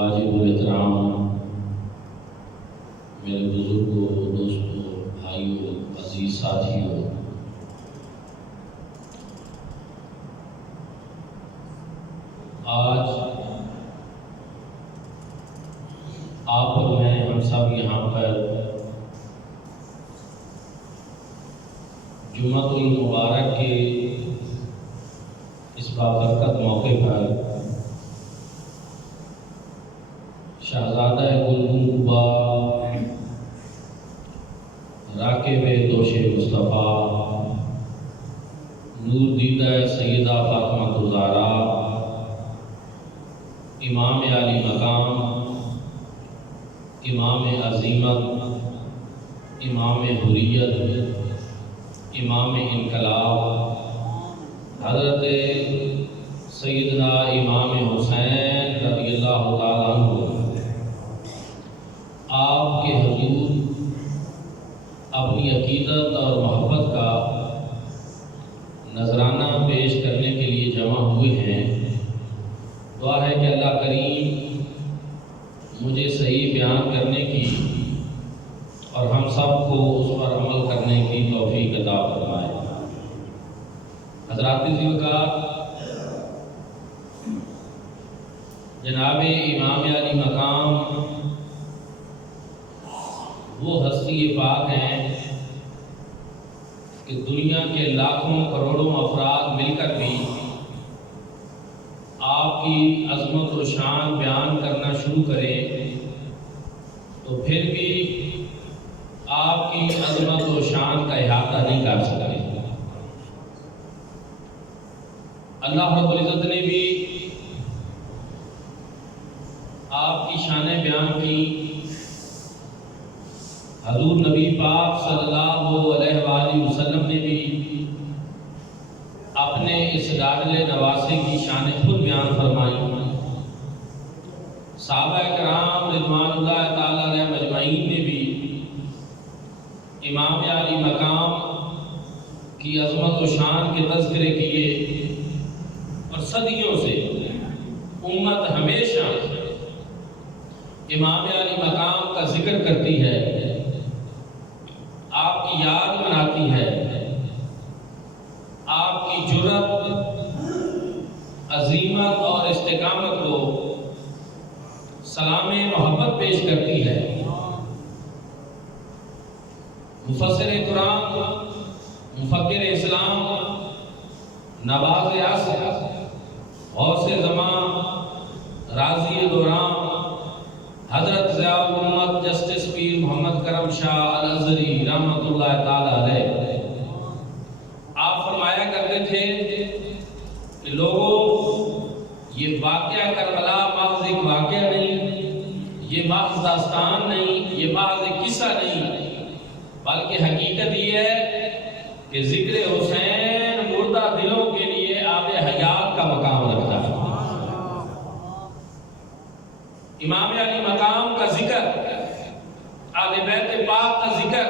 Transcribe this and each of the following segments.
واجب الاحترام میرے بزرگوں، دوستوں، بھائیوں، عزیز ساتھیوں، آج آپ اور میں ہم سب یہاں پر جمعۃ المبارک کے اس بابرکت موقع پر شہزادہ گلگون قبا راکب دوش مصطفیٰ نور دیدہ سیدہ فاطمہ زہرا امام عالی مقام، امام عظیمت، امام حریت، امام انقلاب حضرت سیدنا امام حسین رضی اللہ تعالیٰ عنہ آپ کے حضور اپنی عقیدت اور محبت کا نذرانہ پیش کرنے کے لیے جمع ہوئے ہیں۔ دعا ہے کہ اللہ کریم مجھے صحیح بیان کرنے کی اور ہم سب کو اس پر عمل کرنے کی توفیق عطا فرمائے۔ حضرات ذوالفقار، جناب امام علی مقام وہ ہستی پاک ہیں کہ دنیا کے لاکھوں کروڑوں افراد مل کر بھی آپ کی عظمت و شان بیان کرنا شروع کریں تو پھر بھی آپ کی عظمت و شان کا احاطہ نہیں کر سکتے۔ اللہ رب العزت نے بھی آپ کی شانیں بیان کی، حضور نبی پاک صلی اللہ علیہ وآلہ وسلم نے بھی اپنے اس لاڈلے نواسے کی شان خود بیان فرمائی، صحابہ کرام رضوان اللہ تعالیٰ علیہ مجمعین نے بھی امام علی مقام کی عظمت و شان کے تذکرے کیے، اور صدیوں سے امت ہمیشہ امام علی مقام کا ذکر کرتی ہے، آپ کی یاد مناتی ہے، آپ کی جرأت، عزیمت اور استقامت کو سلام محبت پیش کرتی ہے۔ مفسر قرآن، مفکر اسلام، نواز عصر، غوث زمان، راضی دوران، حضرت ضیاء الامت جسٹس پیر محمد کرم شاہ الازہری رحمۃ اللہ تعالی علیہ، آپ فرمایا کرتے تھے کہ لوگوں، یہ واقعہ کربلا محض ایک واقعہ نہیں، یہ محض داستان نہیں، یہ محض ایک قصہ نہیں، بلکہ حقیقت یہ ہے کہ ذکر حسین مردہ دلوں کے لیے آب حیات کا مقام رکھتا ہے۔ امام علی مقام کا ذکر، اہل بیت پاک کا ذکر،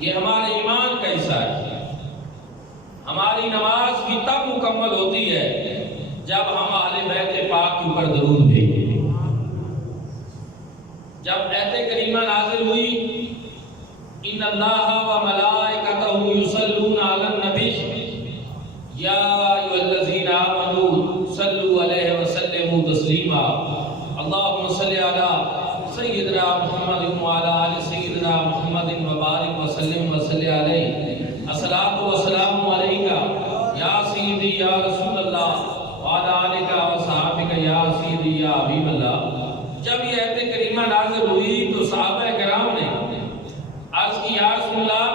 یہ ہمارے ایمان کا حصہ ہے۔ ہماری نماز بھی تب مکمل ہوتی ہے جب ہم اہل بیت پاک کے اوپر درود بھیجیں۔ جب آیت کریمہ نازل ہوئی، ان اللہ و ملائکتہ یصلون علی النبی یا ایھا الذین آمنوا صلوا علیہ وسلموا تسلیما، اللہم صلی علی سیدنا محمد وعلی آل سیدنا محمد وبارک وسلم وصلی علیہ، الصلاۃ والسلام علیکہ یا سیدی یا رسول اللہ وعلی آلک وصحابک یا سیدی یا حبیب اللہ۔ جب یہ آیت کریمہ نازل ہوئی تو صحابہ کرام نے عرض کی، یا رسول اللہ،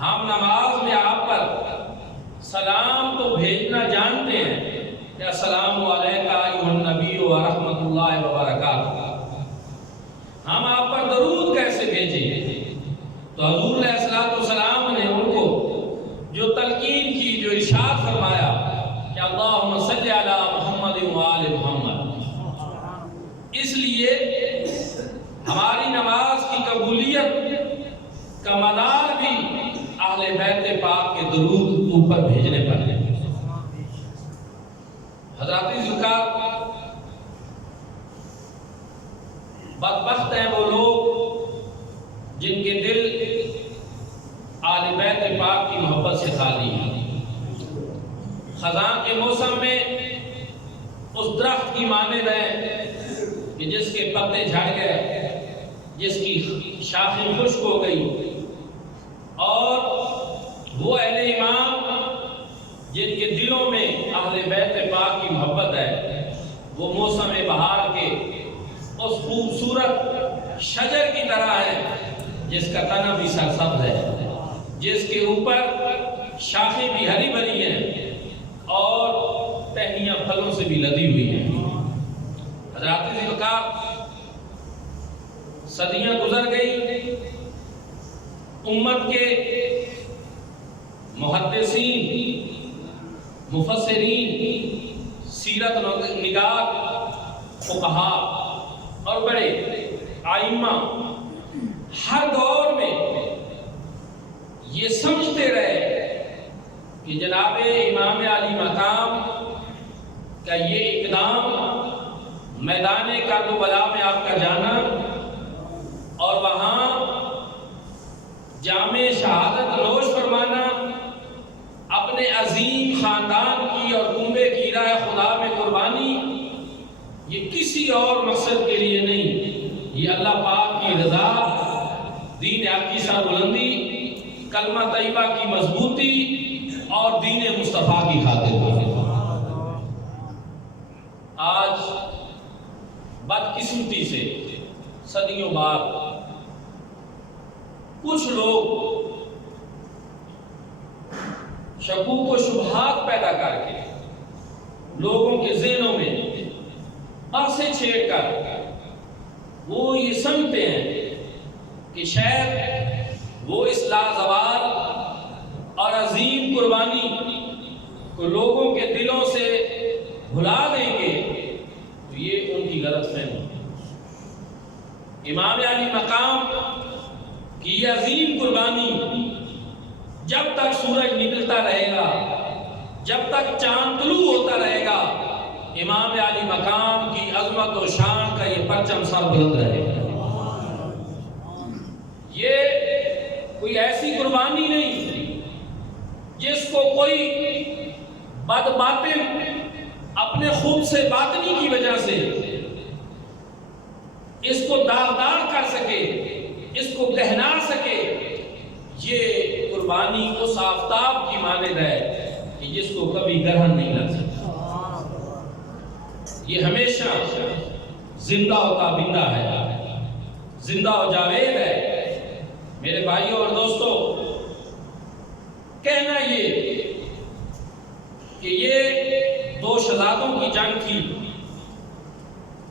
ہم نماز میں آپ پر سلام تو بھیجنا جانتے ہیں کہ السلام علیکہ ایھا النبی ورحمۃ اللہ وبرکاتہ، ہم آپ پر درود کیسے بھیجیں؟ تو حضور علیہ السلام نے ان کو جو تلقین کی، جو ارشاد فرمایا کہ اللہم صلی علی محمد وآل محمد۔ اس لیے ہماری نماز کی قبولیت کا مدار بھی اہل بیت پاک کے درود اوپر بھیجنے پر ہے۔ حضرات ذوالفقار، بدبخت ہیں وہ لوگ جن کے دل آل بیت پاک کی محبت سے خالی ہیں۔ خزاں کے موسم میں اس درخت کی مانند ہے کہ جس کے پتے جھڑ گئے، جس کی شاخیں خشک ہو گئی، اور وہ اہل ایمان جن کے دلوں میں اہل بیت پاک کی محبت ہے، وہ موسم بہار کے اس خوبصورت شجر کی طرح ہے جس کا تنا بھی سرسبز ہے، جس کے اوپر شاخیں بھی ہری بھری ہیں اور ٹہنیاں پھلوں سے بھی لدی ہوئی ہیں۔ حضرات ذوالفقار، صدیاں گزر گئی، امت کے محدثین، مفسرین، سیرت نگار، فقہاء اور بڑے ائمہ ہر دور میں یہ سمجھتے رہے کہ جناب امام علی مقام کا یہ اقدام میدان کربلا میں آپ کا جانا اور وہاں جام شہادت نوش فرمانا، اپنے عظیم خاندان کی اور کنبے کی راہ خدا میں قربانی، یہ کسی اور مقصد کے لیے نہیں، یہ اللہ پاک کی رضا، دین حق کی سربلندی، کلمہ طیبہ کی مضبوطی اور دین مصطفیٰ کی خاطر ہے۔ آج بدقسمتی سے صدیوں بعد کچھ لوگ شکوک و شبہات پیدا کر کے لوگوں کے ذہنوں میں باتیں چھیڑ کر وہ یہ سمجھتے ہیں کہ شاید وہ اس لازوال اور عظیم قربانی کو لوگوں کے دلوں سے بھلا دیں گے، تو یہ ان کی غلط فہمی ہے۔ امام علی مقام کی یہ عظیم قربانی جب تک سورج نکلتا رہے گا، جب تک چاند طلوع ہوتا رہے گا، امام علی مقام کی عظمت و شان کا یہ پرچم سر بلند رہے گا۔ یہ کوئی ایسی قربانی نہیں جس کو کوئی بد باطن اپنے خود سے باطنی کی وجہ سے اس کو داغدار کر سکے، اس کو دہنا سکے۔ یہ قربانی اس آفتاب کی مانند ہے کہ جس کو کبھی گرہن نہیں لگ سکتا، یہ ہمیشہ زندہ و تابندہ ہے، زندہ و جاوید ہے۔ میرے بھائیوں اور دوستوں، کہنا یہ کہ یہ دو شہزادوں کی جنگ تھی،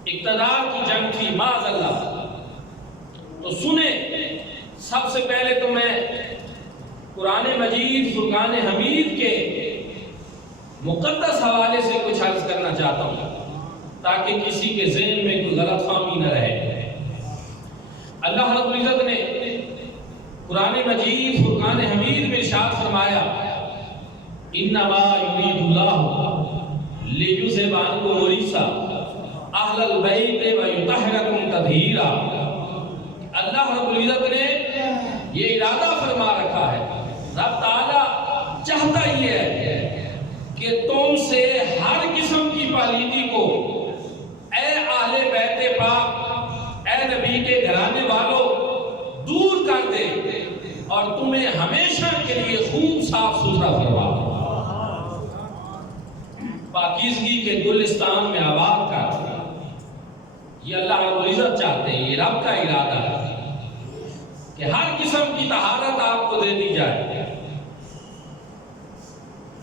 اقتدار کی جنگ تھی، معاذ اللہ، تو سنیں، سب سے پہلے تو میں قرآن مجید فرقان حمید کے مقدس حوالے سے کچھ عرض کرنا چاہتا ہوں تاکہ کسی کے ذہن میں کوئی غلط فہمی نہ رہے۔ اللہ رب العزت نے قرآن مجید فرقان حمید میں ارشاد فرمایا، انما یرید اللہ لیذھب عنکم الرجس اہل البیت ویطہرکم تطہیرا۔ اللہ رب العزت نے یہ ارادہ فرما رکھا ہے، رب تعالیٰ چاہتا یہ ہے کہ تم سے ہر قسم کی پلیدی کو اے اہل بیت پاک، اے نبی کے گھرانے والوں دور کر دے اور تمہیں ہمیشہ کے لیے خوب صاف ستھرا فرما دے، پاکیزگی کے گلستان میں آباد کر دے۔ یہ اللہ رب العزت چاہتے ہیں، یہ رب کا ارادہ ہے کہ ہر قسم کی طہارت آپ کو دے دی جائے۔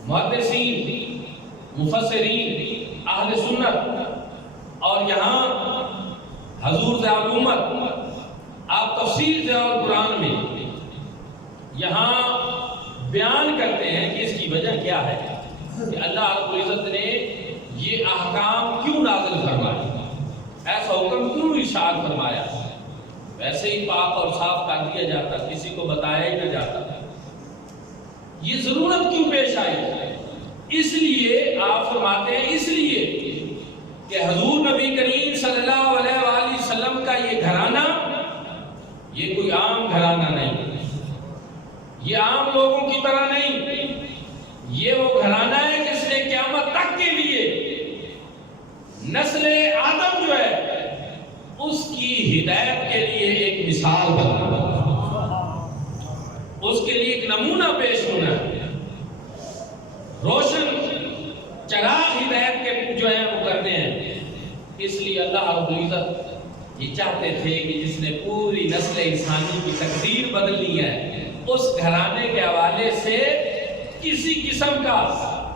محدثین، مفسرین، اہل سنت اور یہاں حضور ضیاء الامت آپ تفسیر ضیاء القرآن میں یہاں بیان کرتے ہیں کہ اس کی وجہ کیا ہے کہ اللہ رب العزت نے یہ احکام کیوں نازل فرمائے، ایسا حکم کیوں ارشاد فرمایا۔ ویسے ہی پاک اور صاف کر دیا جاتا، کسی کو بتایا ہی نہ جاتا، یہ ضرورت کیوں پیش آئی؟ اس لیے آپ فرماتے ہیں، اس لیے کہ حضور نبی کریم صلی اللہ علیہ وآلہ وسلم کا یہ گھرانہ یہ کوئی عام گھرانہ نہیں، یہ عام لوگوں کی طرح نہیں، یہ وہ گھرانہ ہے جس نے قیامت تک کے لیے نسل آدم جو ہے اس کی ہدایت کے لیے ایک مثال بننا، اس کے لیے ایک نمونہ پیش ہونا، روشن چراغ ہدایت کے جو ہے وہ کرنے ہیں۔ اس لیے اللہ رب العزت یہ چاہتے تھے کہ جس نے پوری نسل انسانی کی تقدیر بدلنی ہے، اس گھرانے کے حوالے سے کسی قسم کا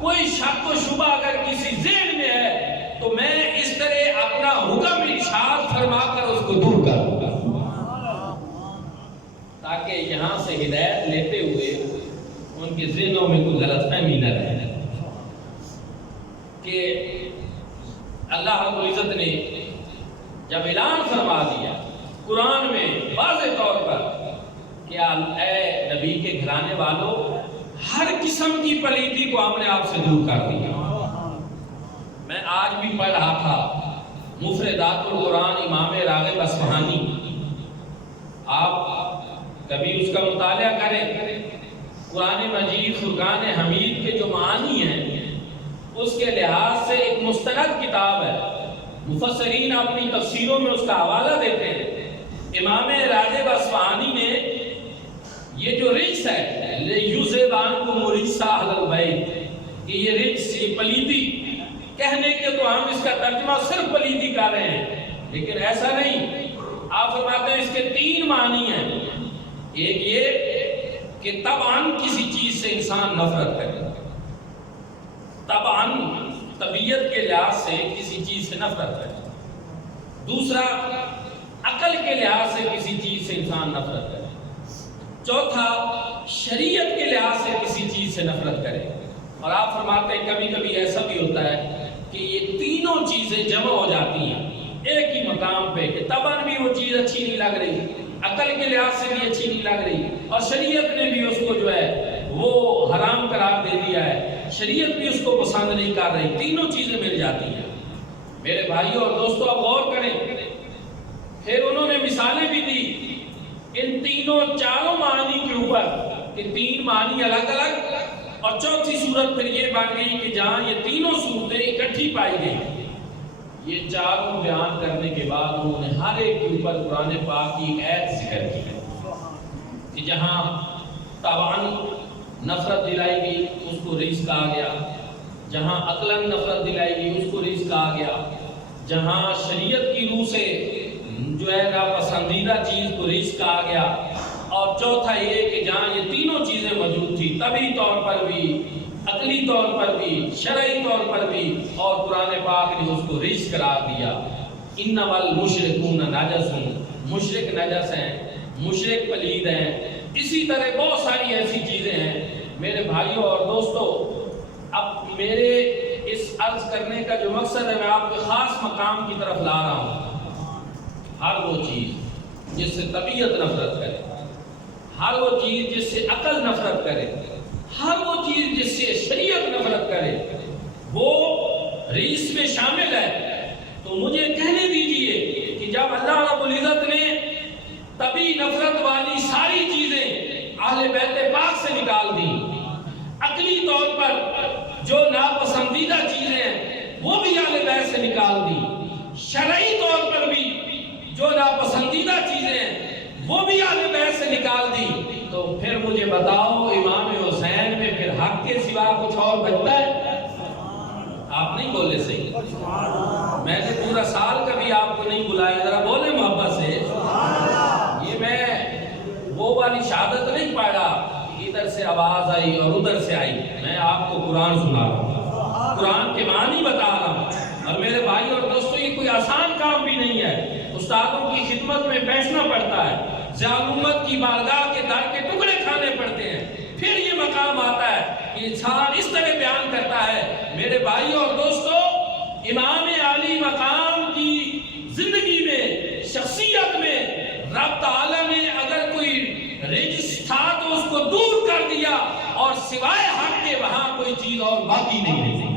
کوئی شک و شبہ اگر کسی ذہن میں ہے تو میں اس طرح اپنا حکم ارشاد فرما کر اس کو دور کر دوں گا، تاکہ یہاں سے ہدایت لیتے ہوئے ان کے ذہنوں میں کوئی غلط فہمی نہ رہے کہ اللہ رب العزت نے جب اعلان فرما دیا قرآن میں واضح طور پر کہ اے نبی کے گھرانے والوں، ہر قسم کی پلیتی کو ہم نے آپ سے دور کر دیا۔ میں آج بھی پڑھ رہا تھا مفردات القرآن امام راغب اصفہانی، آپ کبھی اس کا مطالعہ کریں۔ قرآن مجید فرقان حمید کے جو معانی ہیں اس کے لحاظ سے ایک مستند کتاب ہے، مفسرین اپنی تفسیروں میں اس کا حوالہ دیتے ہیں۔ امام راغب اصفہانی نے یہ جو رجس ہے لِيُذْهِبَ رِجْسَ أَهْلَ الْبَيْتِ، کہ یہ رجس، یہ پلیتی کہنے کے تو ہم اس کا ترجمہ صرف پلیتی کر رہے ہیں، لیکن ایسا نہیں۔ آپ فرماتے ہیں اس کے 3 معنی ہیں۔ ایک یہ کہ طبعاً کسی چیز سے انسان نفرت کرے، طبعاً طبیعت کے لحاظ سے کسی چیز سے نفرت کرے۔ دوسرا، عقل کے لحاظ سے کسی چیز سے انسان نفرت کرے۔ چوتھا، شریعت کے لحاظ سے کسی چیز سے نفرت کرے۔ اور آپ فرماتے ہیں کبھی کبھی ایسا بھی ہوتا ہے کہ یہ تینوں چیزیں جمع ہو جاتی ہیں ایک ہی مقام پہ، کہ طبعاً بھی وہ چیز اچھی نہیں لگ رہی، عقل کے لحاظ سے بھی اچھی نہیں لگ رہی، اور شریعت نے بھی اس کو جو ہے وہ حرام قرار دے دیا ہے، شریعت بھی اس کو پسند نہیں کر رہی، تینوں چیزیں مل جاتی ہیں۔ میرے بھائیوں اور دوستوں، آپ غور کریں، پھر انہوں نے مثالیں بھی دی ان تینوں چاروں معنی کے اوپر، کہ 3 معنی الگ الگ، اور چوتھی صورت پھر یہ بن گئی کہ جہاں یہ تینوں صورتیں اکٹھی پائی گئی۔ یہ چاروں بیان کرنے کے بعد انہوں نے ہر ایک کے اوپر قرآن پاک کی ایک آیت ذکر کی ہے کہ جہاں طبعاً نفرت دلائی گئی اس کو رجس کہا گیا، جہاں عقلاً نفرت دلائی گئی اس کو رجس کہا گیا، جہاں شریعت کی روح سے جو ہے ناپسندیدہ چیز کو رجس کہا گیا، اور چوتھا یہ کہ جہاں یہ تینوں چیزیں موجود تھی، طبعی طور پر بھی، عقلی طور پر بھی، شرعی طور پر بھی، اور قرآن پاک نے اس کو رجس قرار دیا۔ انما المشرکون نجس، مشرک نجس ہیں، مشرک پلید ہیں۔ اسی طرح بہت ساری ایسی چیزیں ہیں۔ میرے بھائیوں اور دوستوں، اب میرے اس عرض کرنے کا جو مقصد ہے، میں آپ کو خاص مقام کی طرف لا رہا ہوں۔ ہر وہ چیز جس سے طبیعت نفرت کرے، ہر وہ چیز جس سے عقل نفرت کرے، ہر وہ چیز جس سے شریعت نفرت کرے، وہ رجس میں شامل ہے۔ تو مجھے کہنے دیجئے کہ جب اللہ رب العزت نے طبی نفرت والی ساری چیزیں اہل بیت پاک سے نکال دی، عقلی طور پر جو ناپسندیدہ چیزیں ہیں وہ بھی اہل بیت سے نکال دی، شرعی طور پر بھی جو ناپسندیدہ چیزیں ہیں وہ بھی اہل بیت سے نکال دی، تو پھر مجھے بتاؤ امام حسین میں پھر حق کے سوا کچھ اور بچتا ہے؟ آپ نہیں بولے صحیح۔ میں نے پورا سال کبھی آپ کو نہیں بلایا، ذرا بولے محبت سے۔ یہ میں وہ والی شہادت نہیں پڑھا ادھر سے آواز آئی اور ادھر سے آئی، میں آپ کو قرآن سنا رہا ہوں، قرآن کے معنی بتا رہا ہوں۔ اور میرے بھائی اور دوستو، یہ کوئی آسان کام بھی نہیں ہے، استادوں کی خدمت میں بیٹھنا پڑتا ہے، ذالمت کی بارگاہ کے در کے ٹکڑے کھانے پڑتے ہیں، پھر یہ مقام آتا ہے کہ انسان اس طرح بیان کرتا ہے۔ میرے بھائی اور دوستو، امام علی مقام کی زندگی میں، شخصیت میں رب تعالیٰ نے اگر کوئی رجس تھا تو اس کو دور کر دیا، اور سوائے حق کے وہاں کوئی چیز اور باقی نہیں رہی۔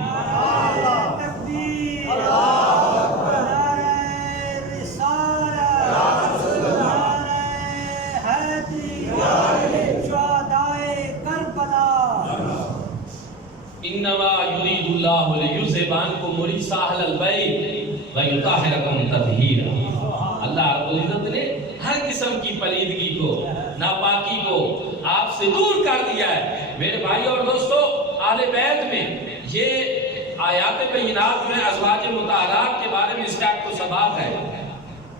زبان کو مری ساحل البیت ویطہرکم تطہیرا۔ اللہ رب العزت نے ہر قسم کی پلیدگی کو، ناپاکی کو آپ سے دور کر دیا ہے۔ میرے بھائی اور دوستو، اہل بیت میں یہ آیات بینات میں ازواج مطہرات کے بارے میں اس کا آپ کو سبق ہے۔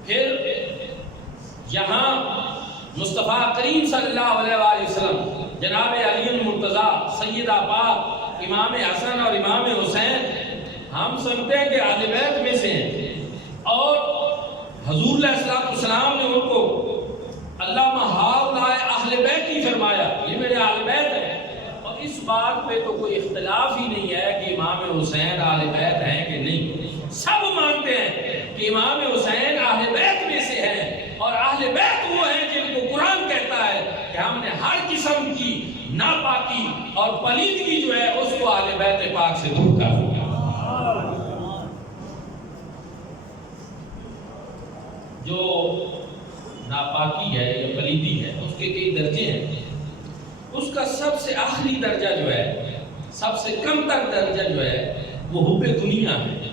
پھر یہاں مصطفیٰ کریم صلی اللہ علیہ وآلہ وسلم جناب علی المرتضیٰ سیدہ پاک امام حسن اور امام حسین، ہم سمجھتے ہیں کہ اہل بیت میں سے ہیں، اور حضور علیہ السلام نے ان کو علامہ ہؤلاء اہل بیت ہی فرمایا، یہ میرے اہل بیت ہیں۔ اور اس بات پہ تو کوئی اختلاف ہی نہیں ہے کہ امام حسین اہل بیت ہیں کہ نہیں، سب مانتے ہیں کہ امام حسین اہل بیت میں سے ہیں، اور اہل بیت وہ ہیں جن کو قرآن کہتا ہے کہ ہم نے ہر قسم کی ناپاکی اور پلیدگی جو ہے اس کو اہل بیت پاک سے دور کر دیا۔ جو ناپاکی ہے یا پلیدی ہے اس کے کئی درجے ہیں، اس کا سب سے آخری درجہ جو ہے، سب سے کم تر درجہ جو ہے وہ حب دنیا ہے،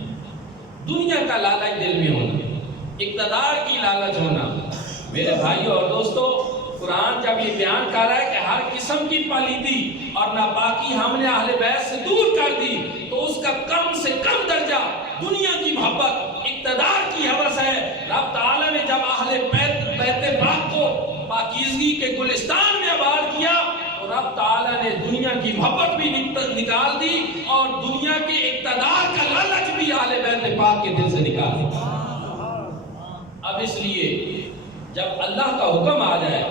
دنیا کا لالچ دل میں ہونا، اقتدار کی لالچ ہونا۔ میرے بھائیو اور دوستو، قرآن جب یہ بیان کر رہا ہے کہ ہر قسم کی پلیدی اور ناپاکی ہم نے اہل بیت سے دور کر دی، تو اس کا کم سے کم درجہ دنیا کی محبت، اقتدار کی حوث ہے۔ رب تعالیٰ نے جب اہل بیت پاک کو پاکیزگی کے گلستان میں آباد کیا، تو رب تعالیٰ نے دنیا کی محبت بھی نکال دی، اور دنیا کے اقتدار کا لالچ بھی اہل بیت پاک کے دل سے نکال دیا۔ اب اس لیے جب اللہ کا حکم آ جائے،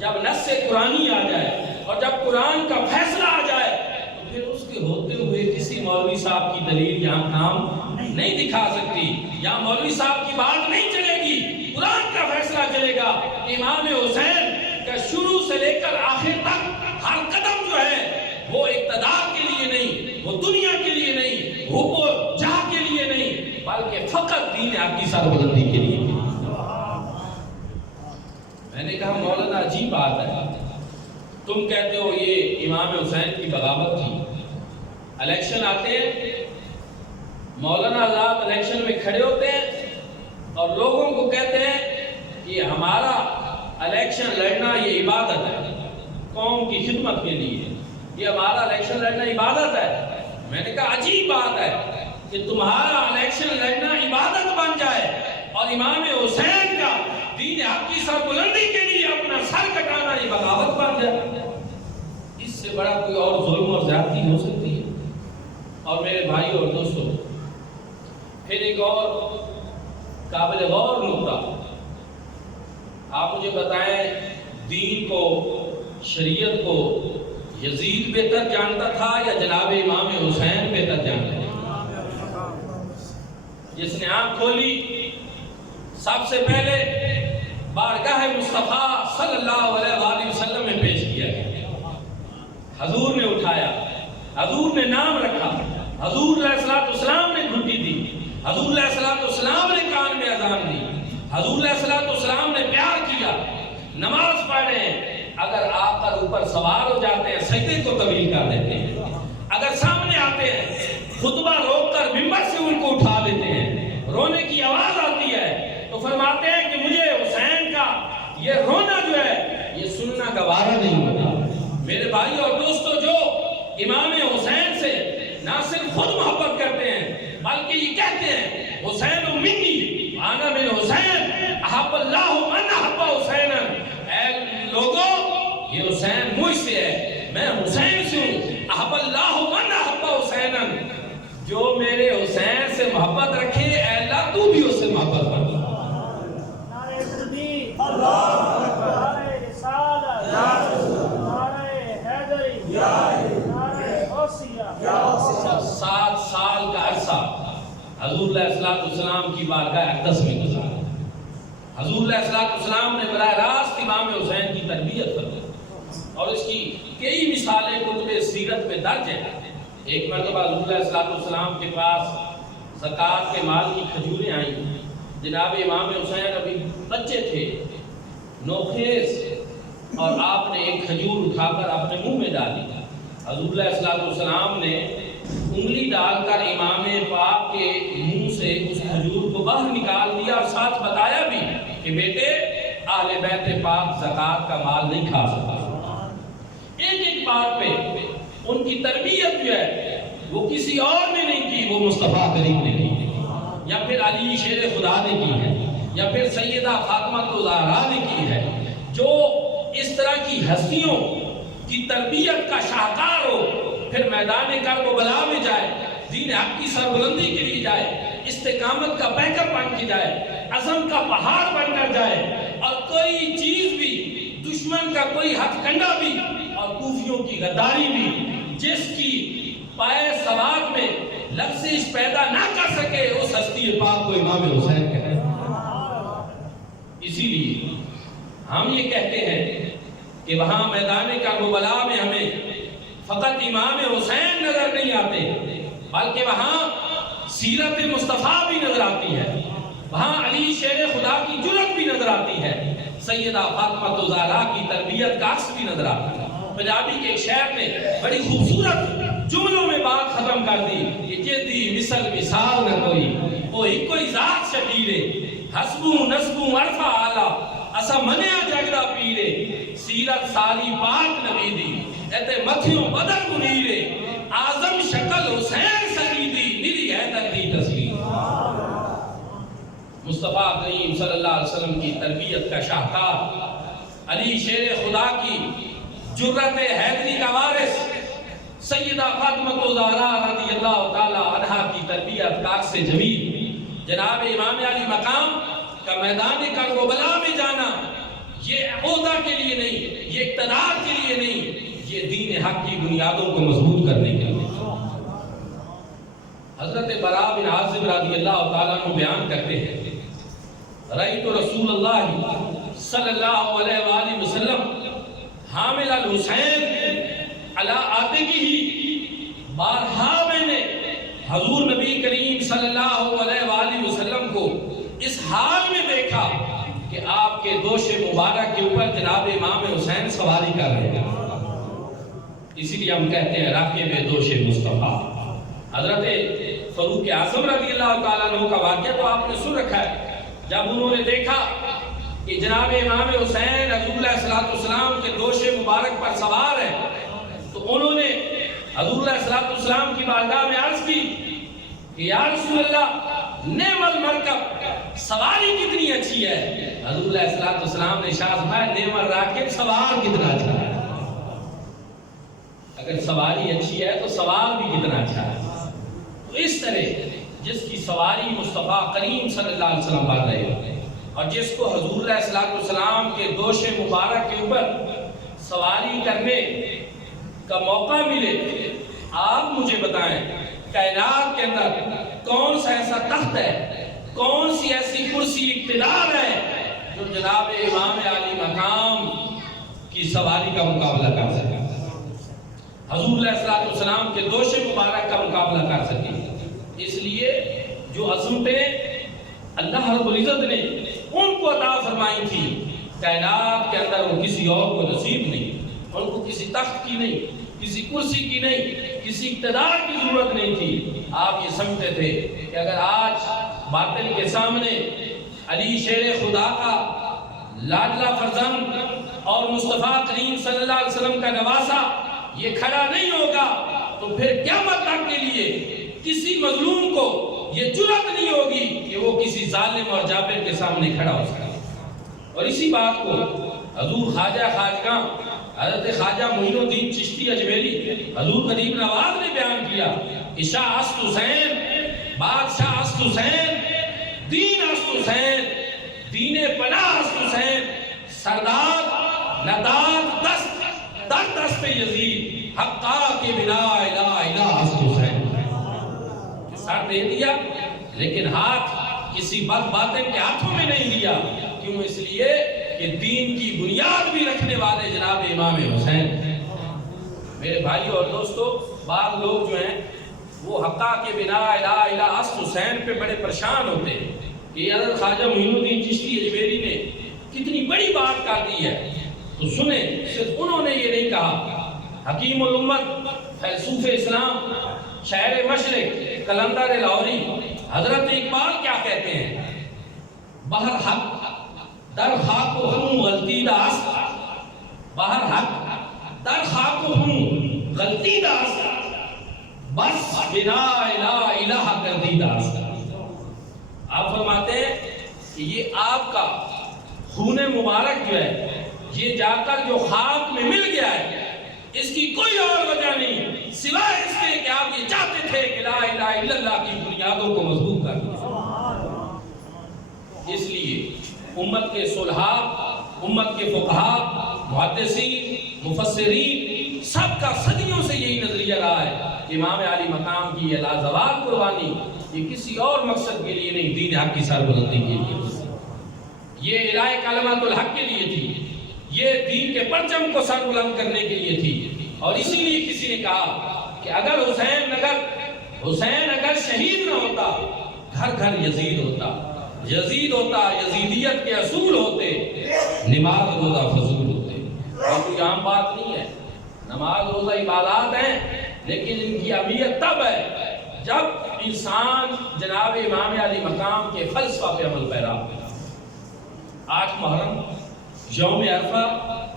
جب نص قرآنی آ جائے، اور جب قرآن کا فیصلہ آ جائے، تو پھر اس کے ہوتے ہوئے کسی مولوی صاحب کی دلیل یہاں کام نہیں دکھا سکتی، یہاں مولوی صاحب کی بات نہیں چلے گی، قرآن کا فیصلہ چلے گا۔ امام حسین کا شروع سے لے کر آخر تک ہر قدم جو ہے وہ اقتدار کے لیے نہیں، وہ دنیا کے لیے نہیں، حب و جاہ کے لیے نہیں، بلکہ فقط دین حق کی سربلندی کے لیے۔ میں نے کہا مولانا عجیب بات ہے، تم کہتے ہو یہ امام حسین کی بغاوت تھی، الیکشن آتے ہیں، مولانا آزاد الیکشن میں کھڑے ہوتے ہیں اور لوگوں کو کہتے ہیں کہ ہمارا الیکشن لڑنا یہ عبادت ہے، قوم کی خدمت کے لیے یہ ہمارا الیکشن لڑنا عبادت ہے۔ میں نے کہا عجیب بات ہے کہ تمہارا الیکشن لڑنا عبادت بن جائے اور امام حسین کا دین حق کی سربلندی کے لیے اپنا سر کٹانا یہ بغاوت بن جائے۔ اس سے بڑا کوئی اور ظلم اور زیادتی ہو سکتی ہے؟ اور میرے بھائی اور دوستو، پھر ایک اور قابل غور نقطہ، آپ مجھے بتائیں دین کو، شریعت کو یزید بہتر جانتا تھا یا جناب امام حسین بہتر جانتا تھا؟ جس نے آنکھ کھولی سب سے پہلے بارگاہ مصطفیٰ صلی اللہ علیہ وآلہ وسلم میں پیش کیا گیا، حضور نے اٹھایا، حضور نے نام رکھا، حضور علیہ السلام نے گھنٹی دی، حضور علیہ السلام نے کان میں اذان دی، حضور علیہ السلام نے پیار کیا، نماز پڑھ رہے ہیں، اگر آ کر اوپر سوار ہو جاتے ہیں سجدے کو طویل کر دیتے ہیں، اگر سامنے آتے ہیں خطبہ روک کر ممبر سے ان کو اٹھا لیتے ہیں، رونے کی آواز آتی ہے تو فرماتے ہیں کہ مجھے حسین کا یہ رونا جو ہے یہ سننا گوارا نہیں ہوتا۔ میرے بھائی اور دوستو، جو امام حسین سے نہ صرف خود محبت کرتے ہیں بلکہ یہ کہتے ہیں حسین منی وانا من حسین احب اللہ من احب حسین، اے لوگوں یہ حسین مجھ سے ہے، میں حسین سے ہوں، احب اللہ من احب حسین، جو میرے حسین سے محبت رکھے اے اللہ تو بھی اس سے محبت رکھ۔ نعرہ تکبیر، اللہ اکبر، نعرہ رسالت، نعرہ حیدری، نعرہ غوثیہ۔ 7 سال کا عرصہ حضور علیہ السلام کی بارگاہ اقدس میں گزارا۔ حضور علیہ السلام نے براہ راست امام حسین کی تربیت فرمائی، اور اس کی کئی مثالیں کتب سیرت میں درج ہیں۔ ایک مرتبہ حضور علیہ السلام کے پاس زکوٰۃ کے مال کی کھجوریں آئیں، جناب امام حسین ابھی بچے تھے، نوخیز، اور آپ نے ایک کھجور اٹھا کر اپنے منہ میں ڈالی۔ حضور علیہ السلام نے انگلی ڈال کر امام پاک کے منہ سے اس کھجور کو باہر نکال دیا اور ساتھ بتایا بھی کہ بیٹے اہل بیت پاک زکوٰۃ کا مال نہیں کھا سکتا۔ ایک ایک بات پہ ان کی تربیت جو ہے وہ کسی اور نے نہیں کی، وہ مصطفیٰ کریم نے کی، یا پھر علی شیر خدا نے کی ہے، یا پھر سیدہ فاطمہ الزہرا نے کی ہے۔ جو اس طرح کی ہستیوں کی تربیت کا شاہکار ہو، پھر میدان کربلا میں جائے، دین حق کی سربلندی کے لیے جائے، استقامت کا پیکر بن کے جائے، عزم کا پہاڑ بن کر جائے، اور کوئی چیز بھی، دشمن کا کوئی ہتھ کنڈا بھی اور کوفیوں کی غداری بھی جس کی پائے سواد میں لفظ پیدا نہ کر سکے، اس ہستی پاک کو امام حسین کہتے ہیں۔ اسی لیے ہم یہ کہتے ہیں کہ وہاں میدان کربلا میں ہمیں فقط امام حسین نظر نہیں آتے، بلکہ وہاں سیرت مصطفیٰ بھی نظر آتی ہے، وہاں علی شیر خدا کی جرأت بھی نظر آتی ہے، سیدہ فاطمہ الزہرا کی تربیت کا عکس بھی نظر آتا ہے۔ پنجابی کے ایک شاعر نے بڑی خوبصورت جملوں میں بات ختم کر دی کہ جدی مثال نہ کوئی کوئی ذات شبیرے، حسبو نسبو عرفہ آلہ اسا منیا جگڑا پیرے، سیرت سالی پاک نبی دی ایتے متھیوں بدر منیرے، اعظم شکل حسین سیدی نیری حیدر دی تصویر۔ مصطفیٰ کریم صلی اللہ علیہ وسلم کی تربیت کا شاہکار، علی شیر خدا کی جرت حیدری کا وارث، سیدہ فاطمہ الزہرا رضی اللہ تعالی عنہا کی تربیت کا عکس جمیل، جناب امام علی مقام کا میدان کربلا میں جانا، یہ عہدہ کے لیے نہیں، یہ اقتدار کے لیے نہیں، یہ دین حق کی بنیادوں کو مضبوط کرنے کے لیے۔ حضرت براء بن عازب رضی اللہ تعالیٰ عنہ بیان کرتے ہیں، رأیت رسول اللہ صلی اللہ علیہ وآلہ وسلم حامل الحسین علی عاتقہ، بارہا میں نے حضور نبی کریم صلی اللہ علیہ وآلہ وسلم کو اس حال میں دیکھا کہ آپ کے دوش مبارک کے اوپر جناب امام حسین سواری کر رہے ہیں۔ اسی لیے ہم کہتے ہیں راکب دوش مصطفیٰ۔ حضرت فاروق اعظم رضی اللہ تعالیٰ عنہ کا واقعہ تو آپ نے سن رکھا ہے، جب انہوں نے دیکھا کہ جناب امام حسین حضور علیہ السلام کے دوش مبارک پر سوار ہے، تو انہوں نے حضور علیہ السلام کی بارگاہ میں عرض کی کہ یا رسول اللہ نعم المرکب، سواری کتنی اچھی ہے۔ حضور علیہ السلام نے ارشاد فرمایا نعم الراکب، سوار کتنا اچھا ہے۔ اگر سواری اچھی ہے تو سوار بھی کتنا اچھا ہے۔ تو اس طرح جس کی سواری مصطفیٰ کریم صلی اللہ علیہ وسلم بن رہے ہوتے ہیں، اور جس کو حضور علیہ السلام کے دوش مبارک کے اوپر سواری کرنے کا موقع ملے، آپ مجھے بتائیں کائنات کے اندر کون سا ایسا تخت ہے، کون سی ایسی کرسی اقتدار ہے جو جناب امام علی مقام کی سواری کا مقابلہ کر سکے، حضور علیہ السلام کے دوش مبارک کا مقابلہ کر سکے۔ اس لیے جو عظمتیں اللہ رب العزت نے ان کو عطا فرمائی تھی کائنات کے اندر، وہ کسی اور کو نصیب نہیں، ان کو کسی تخت کی نہیں، کسی کرسی کی نہیں، کسی اقتدار کی ضرورت نہیں تھی۔ آپ یہ سمجھتے تھے کہ اگر آج باطل کے سامنے علی شیر خدا کا لاڈلا فرزند اور مصطفیٰ کریم صلی اللہ علیہ وسلم کا نواسا یہ کھڑا نہیں ہوگا، تو پھر قیامت تک کے لیے کسی مظلوم کو یہ جرأت نہیں ہوگی کہ وہ کسی ظالم اور جابر کے سامنے کھڑا ہو سکے۔ اور اسی بات کو حضور خواجہ خواجگاں حضرت خواجہ معین الدین چشتی اجمیری حضور غریب نواز نے بیان کیا کہ شاہ است حسین، بادشاہ است حسین، دین است حسین، دین پناہ است حسین، سردار نداد دست در دست یزید، حقا کے بنا الہ الہ است حسین۔ سر دے دیا لیکن ہاتھ کسی بد باطن کے ہاتھوں میں نہیں دیا، کیوں؟ اس لیے کہ دین کی بنیاد بھی رکھنے والے جناب امام حسین ہیں۔ میرے بھائی اور دوستو، بعض لوگ جو ہیں وہ حقا کے بنا الہ الہ است حسین پہ بڑے پریشان ہوتے ہیں کہ حضرت خواجہ معین الدین چشتی اجمیری نے کتنی بڑی بات کر دی ہے۔ تو سنیں، صرف انہوں نے یہ نہیں کہا، حکیم الامت، فیلسوف اسلام شاعر مشرق قلندر لاہوری حضرت اقبال کیا کہتے ہیں؟ بہر حق در خاک ہوں غلطی داست، بہر حق در خاک ہوں غلطی داست، بس بنا الہ الہ کردی داست۔ آپ فرماتے ہیں کہ یہ آپ کا خون مبارک جو ہے یہ جا کر جو خاک میں مل گیا ہے، اس کی کوئی اور وجہ نہیں سوائے اس کے کہ آپ یہ چاہتے تھے کہ لا الہ الا اللہ کی بنیادوں کو مضبوط کر دیں۔ اس لیے امت کے صلحاء، امت کے فقہاء، محدثین، مفسرین سب کا صدیوں سے یہی نظریہ رہا ہے کہ امام علی مقام کی یہ لازوال قربانی یہ کسی اور مقصد کے لیے نہیں، دین حق کی سربلندی کے لیے، یہ الہ کلمۃ الحق کے لیے تھی، یہ دین کے پرچم کو سر بلند کرنے کے لیے تھی۔ اور اسی لیے کسی نے کہا کہ اگر حسین اگر شہید نہ ہوتا، گھر گھر یزید ہوتا، یزید ہوتا، یزیدیت کے اصول ہوتے، نماز روزہ فضول ہوتے۔ یہ کوئی عام بات نہیں ہے، نماز روزہ عبادات ہیں، لیکن ان کی اہمیت تب ہے جب انسان جناب امام علی مقام کے فلسفہ پہ عمل پیرا۔ 8 محرم یوم عرفہ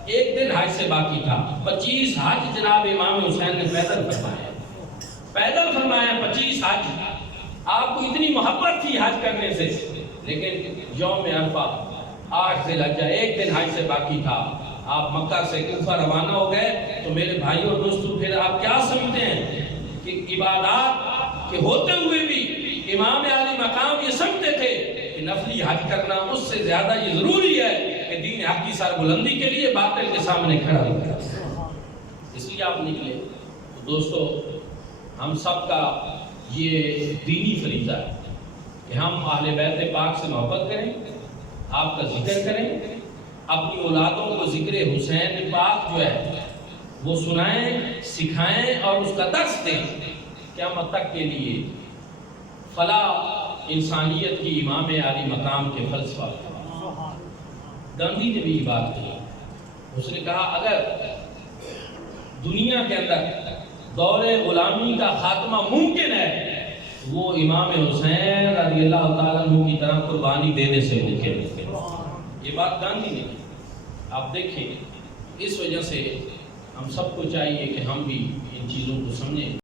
ایک دن حج سے باقی تھا، 25 حج جناب امام حسین نے پیدل فرمایا 25 حج۔ آپ کو اتنی محبت تھی حج کرنے سے، لیکن یوم عرفہ 8 ذی الحجہ ایک دن حج سے باقی تھا، آپ مکہ سے کوفہ روانہ ہو گئے۔ تو میرے بھائیوں اور دوستوں پھر آپ کیا سمجھتے ہیں کہ عبادات کے ہوتے ہوئے بھی امام علی مقام یہ سمجھتے تھے کہ نفلی حج کرنا اس سے زیادہ یہ ضروری ہے کہ دین حق کی سر بلندی کے لیے باطل کے سامنے کھڑا ہوگا۔ اس لیے آپ نکلے۔ تو دوستو، ہم سب کا یہ دینی فریضہ ہے کہ ہم اہل بیت پاک سے محبت کریں، آپ کا ذکر کریں، اپنی اولادوں کو ذکر حسین پاک جو ہے وہ سنائیں، سکھائیں اور اس کا درس دیں، قیامت تک کے لیے فلاح انسانیت کی امام علی مقام کے فلسفہ۔ گاندھی نے بھی یہ بات کہی، اس نے کہا اگر دنیا کے اندر دور غلامی کا خاتمہ ممکن ہے، وہ امام حسین رضی اللہ تعالیٰ عنہ کی طرح قربانی دینے سے ممکن ہے۔ یہ بات گاندھی نے کی۔ آپ دیکھیں، اس وجہ سے ہم سب کو چاہیے کہ ہم بھی ان چیزوں کو سمجھیں۔